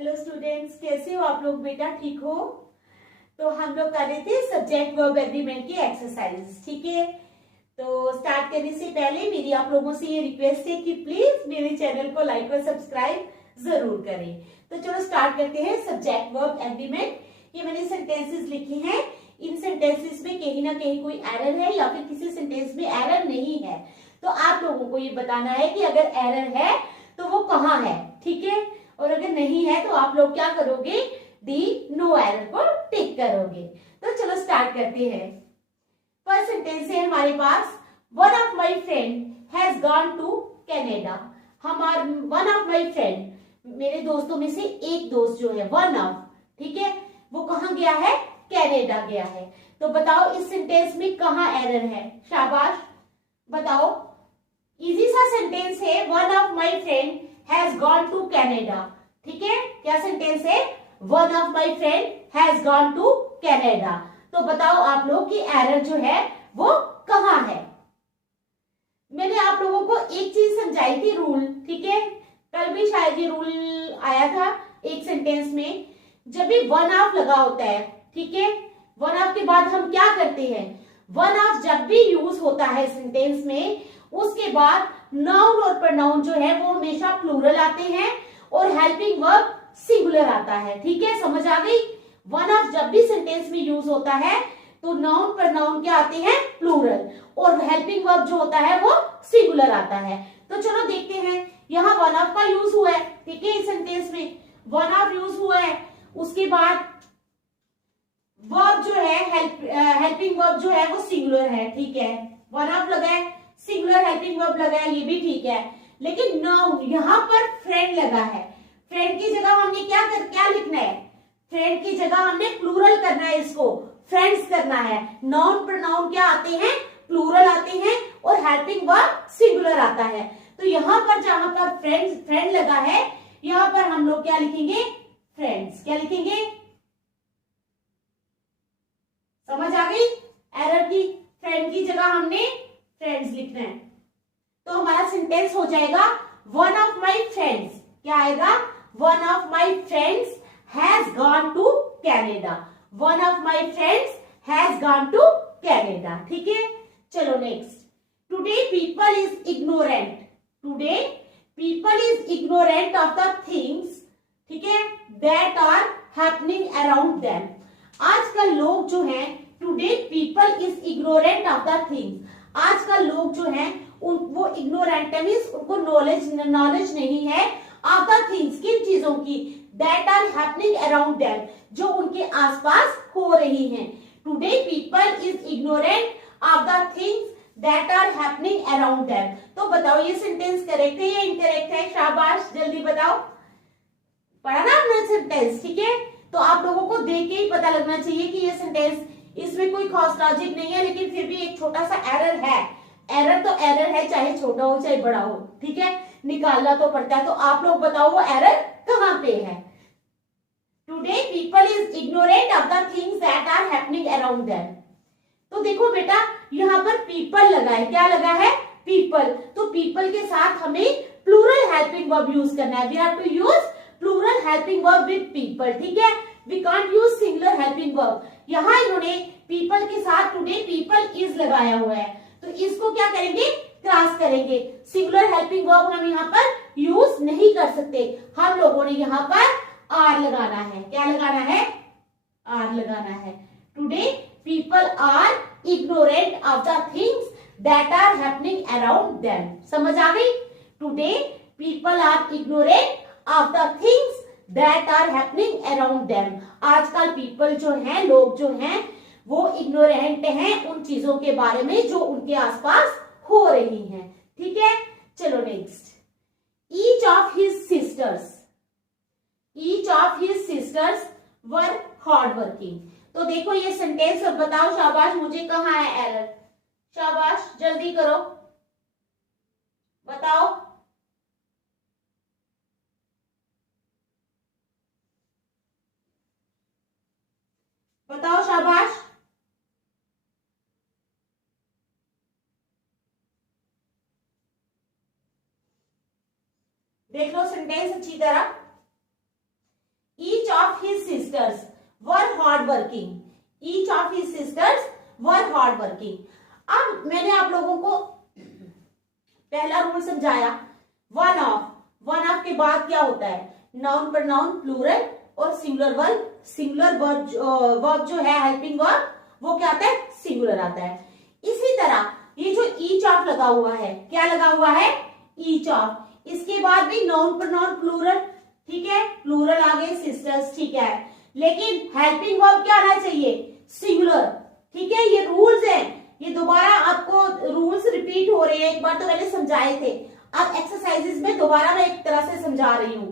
Hello students, कैसे हो आप लोग? बेटा ठीक हो? तो हम लोग कर रहे थे सब्जेक्ट वर्ब एग्रीमेंट की एक्सरसाइज। ठीक है, तो स्टार्ट करने से पहले मेरी आप लोगों से ये रिक्वेस्ट है कि प्लीज मेरे चैनल को लाइक और सब्सक्राइब जरूर करें। तो चलो स्टार्ट करते हैं सब्जेक्ट वर्ब एग्रीमेंट। ये मैंने सेंटेंसेस लिखी हैं। इन सेंटेंसेस में कहीं ना कहीं कोई एरर है या फिर किसी सेंटेंस में एरर नहीं है, तो आप लोगों को ये बताना है कि अगर एरर है तो वो कहाँ है। ठीक है, और अगर नहीं है तो आप लोग क्या करोगे? डी नो एरर को टिक करोगे। तो चलो स्टार्ट करते हैं। फर्स्ट सेंटेंस है हमारे पास, one of my friend has gone to Canada. हमारे वन ऑफ माई फ्रेंड, मेरे दोस्तों में से एक दोस्त जो है, वन ऑफ, ठीक है, वो कहाँ गया है? कैनेडा गया है। तो बताओ इस सेंटेंस में कहाँ एरर है? शाबाश, बताओ। इजी सा सेंटेंस है, one of my friend has gone to Canada. ठीक है, क्या सेंटेंस है? One of my friend has gone to Canada. तो बताओ आप लोग की एरर जो है वो कहाँ है? मैंने आप लोगों को एक चीज समझाई थी, रूल। ठीक है, कल भी शायद ये रूल आया था एक सेंटेंस में। जब भी वन ऑफ लगा होता है, ठीक है, वन ऑफ के बाद हम क्या करते हैं? वन ऑफ जब भी यूज होता है सेंटेंस में, उसके बाद नाउन और प्रोनाउन जो है वो हमेशा प्लूरल आते हैं और हेल्पिंग वर्ब सिंगुलर आता है। ठीक है, समझ आ गई? वन ऑफ जब भी सेंटेंस में यूज होता है तो नाउन प्रोनाउन क्या आते हैं? प्लूरल, और हेल्पिंग वर्ब जो होता है वो सिंगुलर आता है। तो चलो देखते हैं, यहाँ वन ऑफ का यूज हुआ है। ठीक है, इस सेंटेंस में वन ऑफ यूज हुआ है। उसके बाद वर्ब जो है, हेल्पिंग वर्ब जो है वो सिंगुलर है। ठीक है, वन ऑफ लगा है, सिंगुलर हेल्पिंग वर्ब लगा है, ये भी ठीक है। लेकिन नाउन यहाँ पर फ्रेंड लगा है। फ्रेंड की जगह हमने क्या लिखना है? फ्रेंड की जगह हमने प्लूरल करना है, इसको फ्रेंड्स करना है। नाउन प्रोनाउन क्या आते हैं? प्लूरल आते हैं, और हेल्पिंग वर्ब सिंगुलर आता है। तो यहाँ पर जहां पर फ्रेंड लगा है, यहाँ पर हम लोग क्या लिखेंगे? फ्रेंड्स। क्या लिखेंगे? समझ आ गई एरर की? फ्रेंड की जगह हमने फ्रेंड्स लिखना है। तो हमारा सेंटेंस हो जाएगा, वन ऑफ माई फ्रेंड्स। क्या आएगा? One of my friends has gone to Canada. One of my friends has gone to Canada. ठीक है, चलो next. Today people is ignorant. Today people is ignorant of the things, ठीक है, that are happening around them. आजकल लोग जो हैं, today people is ignorant of the things. आजकल लोग जो हैं वो इग्नोरेंट है, मीन्स उनको नॉलेज नहीं है ऑफ द थिंग्स, किन चीजों की? That are happening around them, जो उनके आसपास हो रही हैं। Today people is ignorant of the things that are happening around them. तो बताओ ये सेंटेंस करेक्ट है या इनकरेक्ट है? शाबाश, जल्दी बताओ। पढ़ा ना आपने सेंटेंस? ठीक है, तो आप लोगों को देख के ही पता लगना चाहिए कि ये सेंटेंस, इसमें कोई खास लॉजिक नहीं है, लेकिन फिर भी एक छोटा सा एरर है। एरर तो एरर है, चाहे छोटा हो चाहे बड़ा हो। ठीक है, निकालना तो पड़ता है। तो आप लोग बताओ वो एरर कहाँ पे है? Today people is ignorant of the things that are happening around them. तो देखो बेटा, यहाँ पर पीपल लगा है। क्या लगा है? पीपल। तो पीपल के साथ हमें प्लूरल हेल्पिंग वर्ब यूज करना है। We have to use plural helping verb with people. ठीक है, we can't use singular helping verb. यहाँ इन्होंने पीपल के साथ टुडे पीपल इज लगाया हुआ है, तो इसको क्या करेंगे? क्रॉस करेंगे। सिंगुलर हेल्पिंग वर्ब हम यहाँ पर यूज नहीं कर सकते। हम लोगों ने यहाँ पर आर लगाना है। क्या लगाना है? आर लगाना है। Today people are ignorant of the things that are happening around them. समझ आ गई? Today people are ignorant of the things that are happening around them. आजकल पीपल जो हैं, लोग जो हैं, वो इग्नोरेंट हैं उन चीजों के बारे में जो उनके आसपास हो रही हैं। ठीक है, चलो next. Each of his sisters were hard working. तो देखो ये सेंटेंस, अब बताओ शाबाश, मुझे कहाँ है एरर? शाबाश, जल्दी करो, बताओ। बताओ शाबाश। देख लो सेंटेंस अच्छी तरह। Of his sisters were hard working, each of his sisters were hard working. अब मैंने आप लोगों को पहला रूल समझाया, वन ऑफ, वन ऑफ के बाद क्या होता है, नाउन प्रोनाउन प्लूरल और सिंगुलर वर्ब, सिंगुलर वर्ब जो है हेल्पिंग वर्ब वो क्या आता है, सिंगुलर आता है। इसी तरह ये जो ईच ऑफ लगा हुआ है, क्या लगा हुआ है, ईच ऑफ, इसके बाद भी नाउन प्रोनाउन प्लूरल, ठीक है, प्लूरल आ गए सिस्टर्स, ठीक है, लेकिन हेल्पिंग वर्ब क्या आना चाहिए, सिंगुलर, ठीक है। ये रूल्स हैं, ये दोबारा आपको रूल्स रिपीट हो रहे हैं, एक बार तो मैंने समझाए थे, अब एक्सरसाइजेस में दोबारा मैं एक तरह से समझा रही हूं।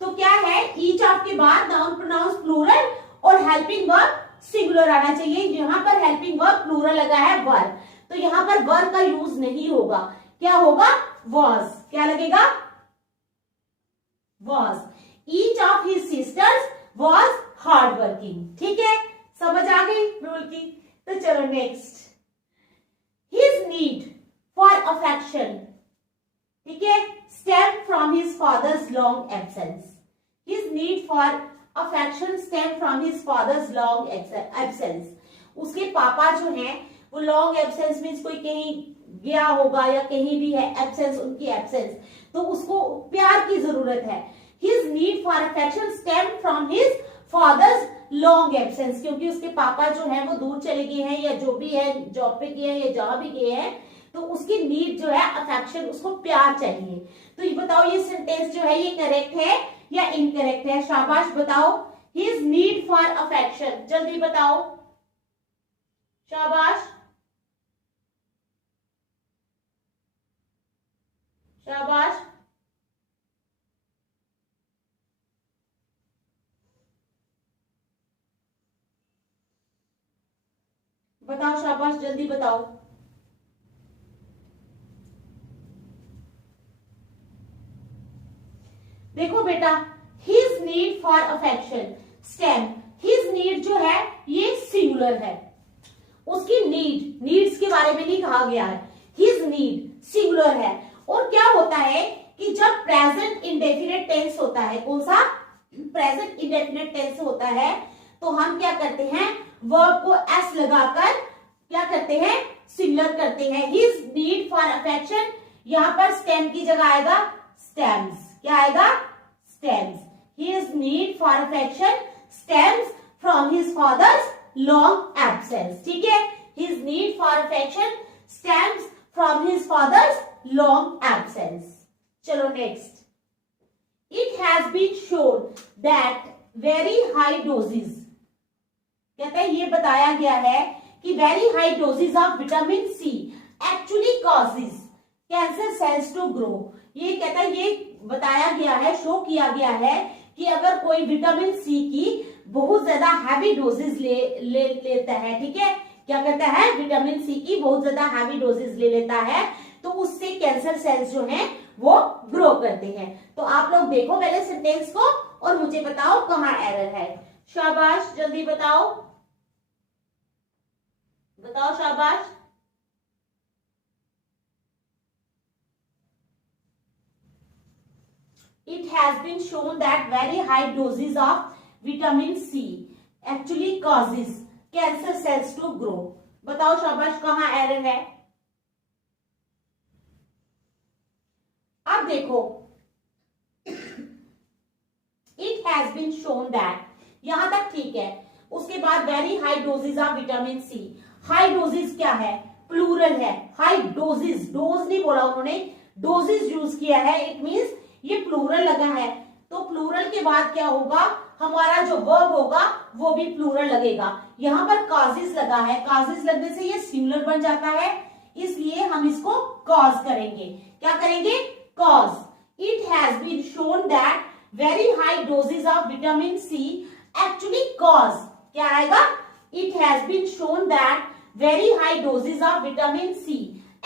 तो क्या है, ईच ऑफ के बाद नाउन प्रोनाउन प्लूरल और हेल्पिंग वर्ब सिंगुलर आना चाहिए। यहाँ पर हेल्पिंग वर्ब प्लूरल लगा है वर, तो यहाँ पर वर का यूज नहीं होगा, क्या होगा, वॉज, क्या लगेगा, was. Each of his sisters was hard working, ठीक है, समझ आ गई रूल की। तो चलो next, his need for affection, ठीक है, stem from his father's long absence, his need for affection stem from his father's long absence. उसके पापा जो हैं वो लॉन्ग एब्सेंस मीन्स कोई कहीं गया होगा या कहीं भी है एब्सेंस, उनकी एब्सेंस, तो उसको प्यार की जरूरत है। His need for affection stem from his father's long absence, क्योंकि उसके पापा जो है वो दूर चले गए हैं या जो भी है जॉब पे गए हैं या जहां भी गए हैं, तो उसकी नीड जो है अफेक्शन, उसको प्यार चाहिए। तो ये बताओ ये सेंटेंस जो है ये करेक्ट है या इनकरेक्ट है, शाबाश बताओ। हिज नीड फॉर अफेक्शन, जल्दी बताओ, शाबाश शाबाश, बताओ शाबाश, जल्दी बताओ। देखो बेटा, his need for affection stem, his need जो है ये सिंगुलर है, उसकी नीड, नीड्स के बारे में नहीं कहा गया है, हिज नीड सिंगुलर है। और क्या होता है कि जब प्रेजेंट इंडेफिनिट टेंस होता है, कौन सा, प्रेजेंट इंडेफिनिट टेंस होता है, तो हम क्या करते हैं, वर्ब को एस लगाकर क्या करते हैं, सिंगुलर करते हैं। हिज नीड फॉर अफेक्शन, यहां पर स्टेम की जगह आएगा स्टेम्स, क्या आएगा, stems. His need for affection stems from his father's long absence, ठीक है, his need for affection stems from his father's long absence. चलो next, it has been shown that very high doses, कहते हैं ये बताया गया है कि very high doses of vitamin C actually causes cancer cells to grow. ये कहता है, ये बताया गया है, शो किया गया है कि अगर कोई विटामिन सी की बहुत ज्यादा हैवी डोजेस लेता है, ठीक है, क्या करता है, विटामिन सी की बहुत ज्यादा हैवी डोजेस ले लेता है, तो उससे कैंसर सेल्स जो हैं वो ग्रो करते हैं। तो आप लोग देखो पहले सेंटेंस को और मुझे बताओ कहाँ एरर है, शाबाश, जल्दी बताओ, बताओ शाबाश। It has been shown that very high doses of vitamin C actually causes cancer cells to grow. बताओ शाबाश, कहाँ एरर है। अब देखो, it has been shown that, यहां तक ठीक है, उसके बाद very high doses of vitamin C, high doses क्या है, प्लूरल है, हाई डोजेज, डोज नहीं बोला उन्होंने, डोजेज यूज किया है, इट मींस ये प्लूरल लगा है, तो प्लूरल के बाद क्या होगा, हमारा जो वर्ब होगा वो भी प्लूरल लगेगा। यहां पर काजेस लगा है, काजेस लगने से ये सिंगुलर बन जाता है, इसलिए हम इसको कॉज करेंगे, क्या करेंगे, cause. It has been shown that very high doses of vitamin C actually cause, क्या आएगा, it has been shown that very high doses of vitamin C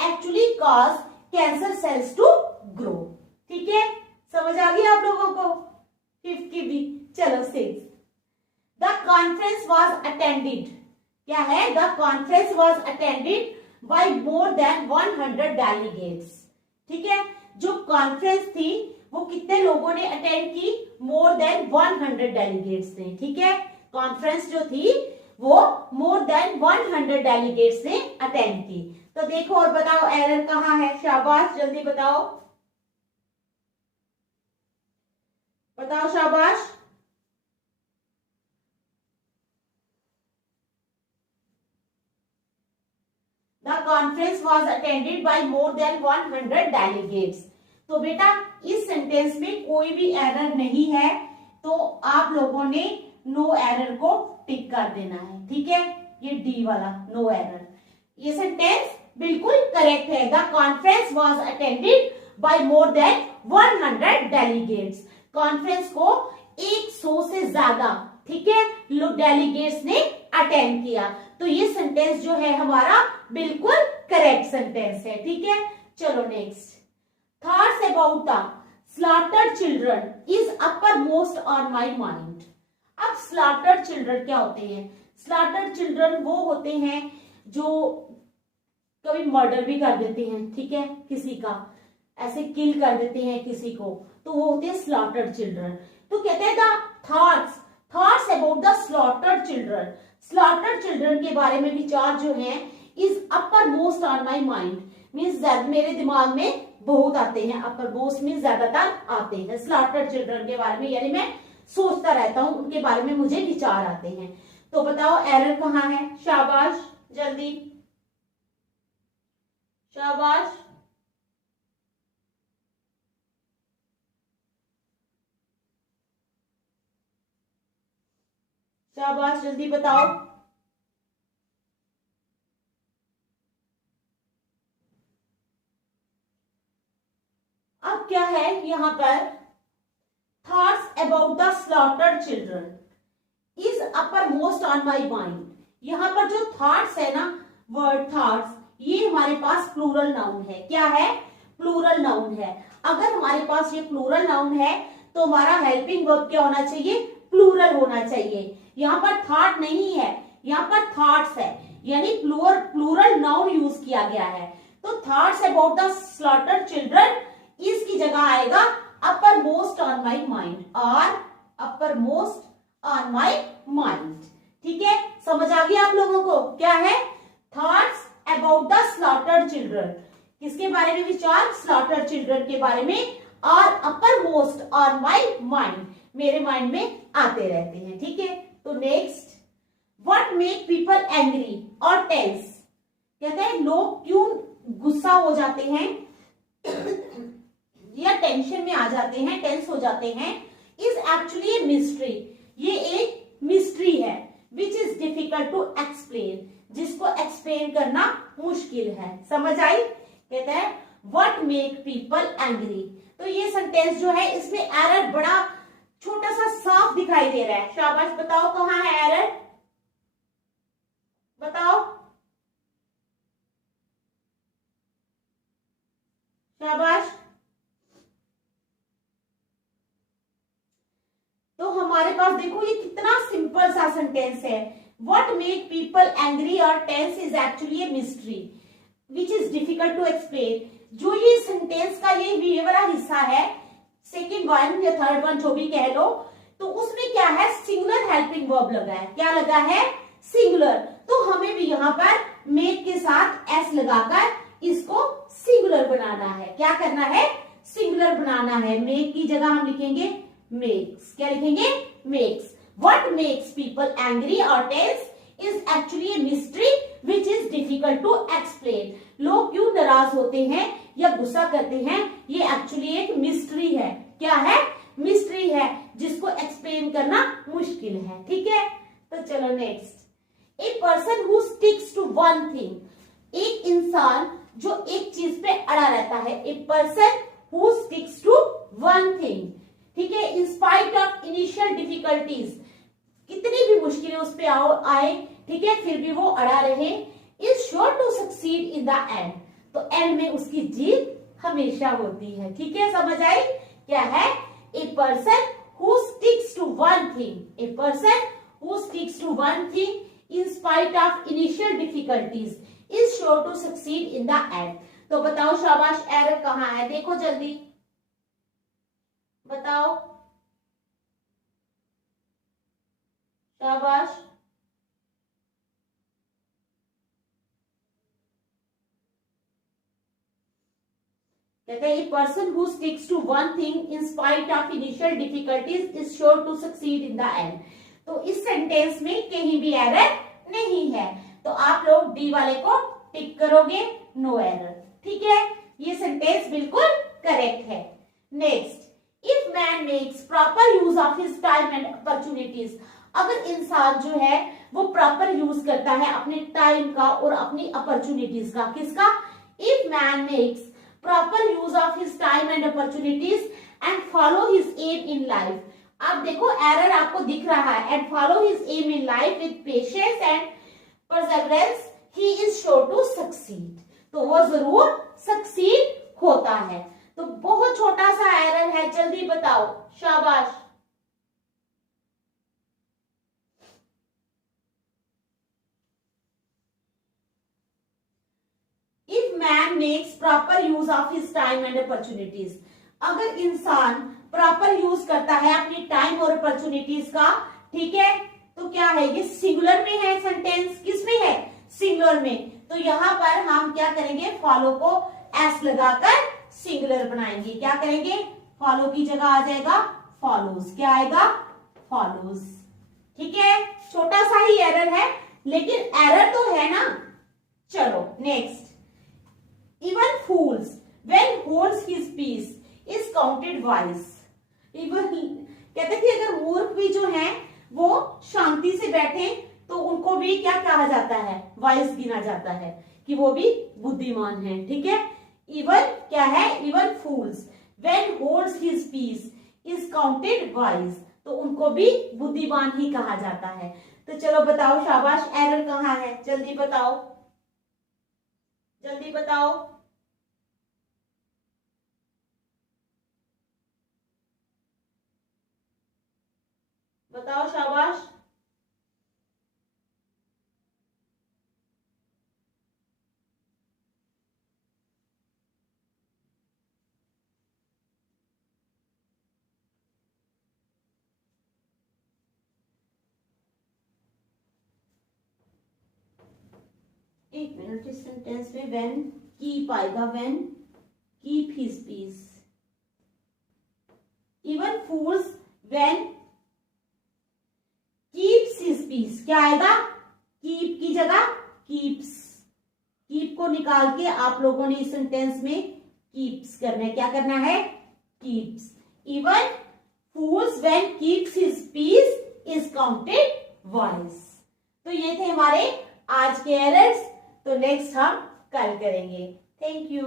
actually cause cancer cells to grow, ठीक है, समझ आ गई आप लोगों को, फिफ्थ की भी। चलो six, the conference was attended, क्या है, the conference was attended by more than 100 delegates, ठीक है, जो कॉन्फ्रेंस थी वो कितने लोगों ने अटेंड की, मोर देन 100 डेलीगेट्स ने, ठीक है। कॉन्फ्रेंस जो थी वो मोर देन 100 डेलीगेट्स ने अटेंड की। तो देखो और बताओ एरर कहाँ है, शाबाश जल्दी बताओ, बताओ शाबाश। The conference was attended by more than 100 delegates. तो बेटा इस सेंटेंस में कोई भी एरर नहीं है, तो आप लोगों ने नो एरर को टिक कर देना है, ठीक है। ये डी वाला नो एरर, ये सेंटेंस बिल्कुल करेक्ट है। The conference was attended by more than 100 delegates. Conference को 100 से ज्यादा, ठीक है, लोग डेलीगेट्स ने अटेंड किया। तो ये सेंटेंस जो है हमारा बिल्कुल करेक्ट सेंटेंस है, ठीक है। चलो next, thoughts about the slaughtered children is upper most on my mind. अब स्लॉटर्ड चिल्ड्रन क्या होते हैं? स्लॉटर्ड चिल्ड्रन वो होते हैं जो कभी मर्डर भी कर देते हैं, ठीक है, किसी का ऐसे किल कर देते हैं किसी को, तो वो होते हैं स्लॉटर्ड चिल्ड्रन। तो कहते हैं the thoughts about the slaughtered children, slaughtered children के बारे में विचार जो है is upper most on my mind, means मेरे दिमाग में बहुत आते हैं, अपर मोस्ट में ज्यादातर आते हैं स्लॉटर्ड चिल्ड्रन के बारे में, यानी मैं सोचता रहता हूं उनके बारे में, मुझे विचार आते हैं। तो बताओ एरर कहाँ है, शाबाश जल्दी शाबाश। शाबाश जल्दी बताओ। अब क्या है यहाँ पर, thoughts about the slaughtered children is upper most on my mind. यहाँ पर जो थॉट्स है ना, वर्ड थॉट्स, ये हमारे पास प्लूरल नाउन है। क्या है? प्लूरल नाउन है। अगर हमारे पास ये प्लूरल नाउन है तो हमारा हेल्पिंग वर्ब क्या होना चाहिए? प्लूरल होना चाहिए। यहाँ पर थॉट नहीं है, यहाँ पर थॉट्स है, यानी प्लूरल नाउन यूज किया गया है। तो thoughts about the slaughtered children इसकी जगह आएगा uppermost on my mind, और uppermost on my mind, ठीक है। समझ आ गया आप लोगों को? क्या है? Thoughts about the slaughtered children, किसके बारे में विचार? स्लॉटर्ड चिल्ड्रन के बारे में, और uppermost on my mind, मेरे माइंड में आते रहते हैं, ठीक है। तो next, what make people angry और टेंस, कहते हैं लोग क्यों गुस्सा हो जाते हैं या टेंशन में आ जाते हैं, टेंस हो जाते हैं, इज एक्चुअली ए मिस्ट्री, ये एक मिस्ट्री है, which is difficult to explain, जिसको एक्सप्लेन करना मुश्किल है। समझ आई? कहते हैं व्हाट मेक पीपल एंग्री। तो ये सेंटेंस जो है इसमें एरर बड़ा छोटा सा साफ दिखाई दे रहा है। शाबाश बताओ कहाँ है एरर, बताओ शाबाश। तो हमारे पास देखो ये कितना सिंपल सा सेंटेंस है, व्हाट मेक पीपल एंग्री और tense is actually a mystery which is difficult to explain. जो ये सेंटेंस का ये वाला हिस्सा है, सेकेंड वन या थर्ड वन जो भी कह लो, तो उसमें क्या है? सिंगुलर हेल्पिंग वर्ब लगा है। क्या लगा है? सिंगुलर। तो हमें भी यहाँ पर मेक के साथ एस लगाकर इसको सिंगुलर बनाना है। क्या करना है? सिंगुलर बनाना है। मेक की जगह हम लिखेंगे मेक्स। क्या लिखेंगे? Makes. What makes people angry और tense is actually a mystery which is difficult to explain. लोग क्यों नाराज होते हैं या गुस्सा करते हैं, ये एक्चुअली एक मिस्ट्री है। क्या है? मिस्ट्री है, जिसको एक्सप्लेन करना मुश्किल है, ठीक है। तो चलो next, a person who sticks to one thing, एक इंसान जो एक चीज पे अड़ा रहता है। A person who sticks to one thing, ठीक है, in spite of initial difficulties, कितनी भी मुश्किलें उस पे आए, ठीक है, फिर भी वो अड़ा रहे, is sure to succeed in the end, तो एंड में उसकी जीत हमेशा होती है, ठीक है। समझ आई? क्या है? A person who sticks to one thing, a person who sticks to one thing in spite of initial difficulties is sure to succeed in the end. तो बताओ शाबाश, एरर कहाँ है, देखो जल्दी बताओ, शाबाश। कहते हैं, a person who sticks to one thing in spite of initial difficulties is sure to succeed in the end. तो इस सेंटेंस में कहीं भी एरर नहीं है, तो आप लोग डी वाले को टिक करोगे, नो एरर। ठीक है, ये सेंटेंस बिल्कुल करेक्ट है। Next, if man makes proper use of his time and opportunities, अगर इंसान जो है वो प्रॉपर यूज करता है अपने टाइम का और अपनी अपॉर्चुनिटीज का, किसका, if man makes proper use of his time and opportunities and follow his aim in life। अब देखो एरर आपको दिख रहा है, and follow his aim in life with patience and perseverance he is sure to succeed। तो वो जरूर succeed होता है। तो बहुत छोटा सा एरर है, जल्दी बताओ, शाबाश। Man makes proper use of his time and opportunities, अगर इंसान प्रॉपर यूज करता है अपनी टाइम और अपॉर्चुनिटीज का, ठीक है, तो क्या है, ये सिंगुलर में है सेंटेंस, किस में है, सिंगुलर में। तो यहां पर हम क्या करेंगे, फॉलो को एस लगाकर सिंगुलर बनाएंगे। क्या करेंगे, फॉलो की जगह आ जाएगा फॉलोज, क्या आएगा, फॉलोज। ठीक है, छोटा सा ही एरर है, लेकिन एरर तो है ना। चलो next, even fools when holds his peace is counted wise। even कहते कि अगर मूर्ख भी जो है वो शांति से बैठे तो उनको भी क्या कहा जाता है, वाइज गिना जाता है, कि वो भी बुद्धिमान है। ठीक है, इवन क्या है, even fools when holds his peace is counted wise, तो उनको भी बुद्धिमान ही कहा जाता है। तो चलो बताओ शाबाश, एरर कहाँ है, जल्दी बताओ, जल्दी बताओ, बताओ शाबाश। एक मिनट, इस सेंटेंस में व्हेन कीप आएगा, when keep his peace. Even fools when keeps his peace, क्या आएगा, कीप की जगह कीप्स। कीप को निकाल के आप लोगों ने इस सेंटेंस में कीप्स करना है, क्या करना है, keeps. Even fools when keeps his peace is counted wise. तो ये थे हमारे आज के एरर्स। तो नेक्स्ट हम कल करेंगे। Thank you.